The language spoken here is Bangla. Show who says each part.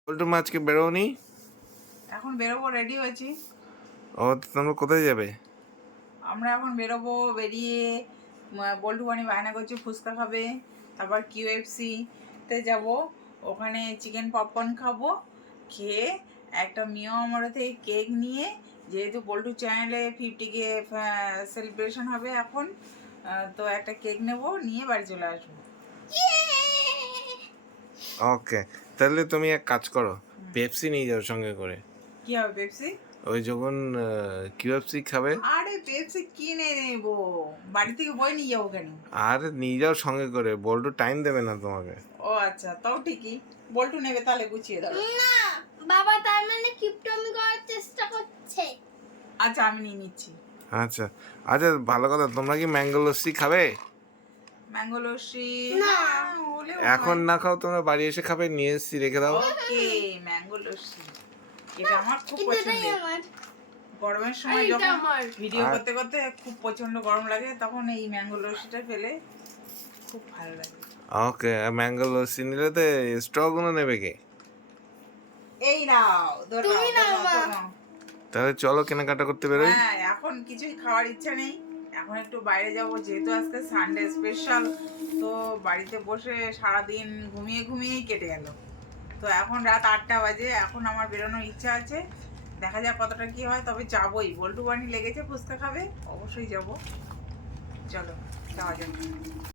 Speaker 1: বল্টু মা আজকে বেরোনি?
Speaker 2: এখন বেরোবো, রেডি হয়েছি।
Speaker 1: ও তোমরা কোথায় যাবে?
Speaker 2: আমরা এখন বেরোবো, বেরিয়ে বল্টু বানি বায়না করছে ফুচকা খাবে, তারপর কিউএফসি তে যাব, ওখানে চিকেন পপকর্ন খাবো, খেয়ে একটা মিও আমরা থেকে কেক নিয়ে, যেহেতু বল্টু চ্যানেলে 50K সেলিব্রেশন হবে এখন, তো একটা কেক নেব, নিয়ে বাড়ি চলে আসবো।
Speaker 1: ওকে, তাহলে তুমি এক কাজ করো, পেপসি নিয়ে যাও সঙ্গে করে।
Speaker 2: কি হবে পেপসি?
Speaker 1: ওই যখন কিউএফসি খাবে।
Speaker 2: আরে পেপসি কিনে নেবো, বাড়ি থেকে বই নিয়ে যাবো কেন?
Speaker 1: আর নিয়ে যাও সঙ্গে করে, বল্টু টাইম দেবে না তোমাকে।
Speaker 2: ও আচ্ছা, তাও ঠিকই, বল্টু নেবে, তাহলে গুছিয়ে দাও।
Speaker 3: না বাবা, তার মানে কিপটামি করার চেষ্টা করছে।
Speaker 2: আচ্ছা, আমি নিয়ে নিচ্ছি।
Speaker 1: আচ্ছা আচ্ছা, ভালো কথা। তোমরা কি ম্যাঙ্গো লস্যি খাবে?
Speaker 2: ম্যাঙ্গো লস্যি
Speaker 3: না।
Speaker 1: এখন না খাও, তোমরা বাড়ি এসে খাবে, নিয়ে এসেছি, রেখে দাও।
Speaker 2: ওকে, ম্যাঙ্গো লস্যি এটা আমার খুব
Speaker 3: এটাই
Speaker 2: পছন্দের।
Speaker 3: আমার।
Speaker 2: গরমের সময়
Speaker 3: এইটা
Speaker 2: যখন
Speaker 3: আমার।
Speaker 2: ভিডিও
Speaker 1: আর-
Speaker 2: করতে করতে খুব প্রচন্ড গরম লাগে, তখন এই ম্যাঙ্গো লস্যিটা পেলে খুব ভালো লাগে।
Speaker 1: ওকে, ম্যাঙ্গো লস্যি নিলে তো স্ট্রগুলো নেবে কে?
Speaker 2: এই নাও, ধরো
Speaker 3: তুমি নাও, মা।
Speaker 1: তাহলে চলো কেনাকাটা করতে বেরোই।
Speaker 2: হ্যাঁ, এখন কিছুই খাওয়ার ইচ্ছা নেই, এখন একটু বাইরে যাব, যেহেতু আজকে সানডে স্পেশাল, তো বাড়িতে বসে সারাদিন ঘুমিয়ে ঘুমিয়েই কেটে গেল। তো এখন রাত 8টা বাজে, এখন আমার বেরোনোর ইচ্ছা আছে, দেখা যাক কতটা কি হয়, তবে যাবই। বল্টু বানি লেগেছে ফুচকা খাবে, অবশ্যই যাব। চলো যাওয়া যাক।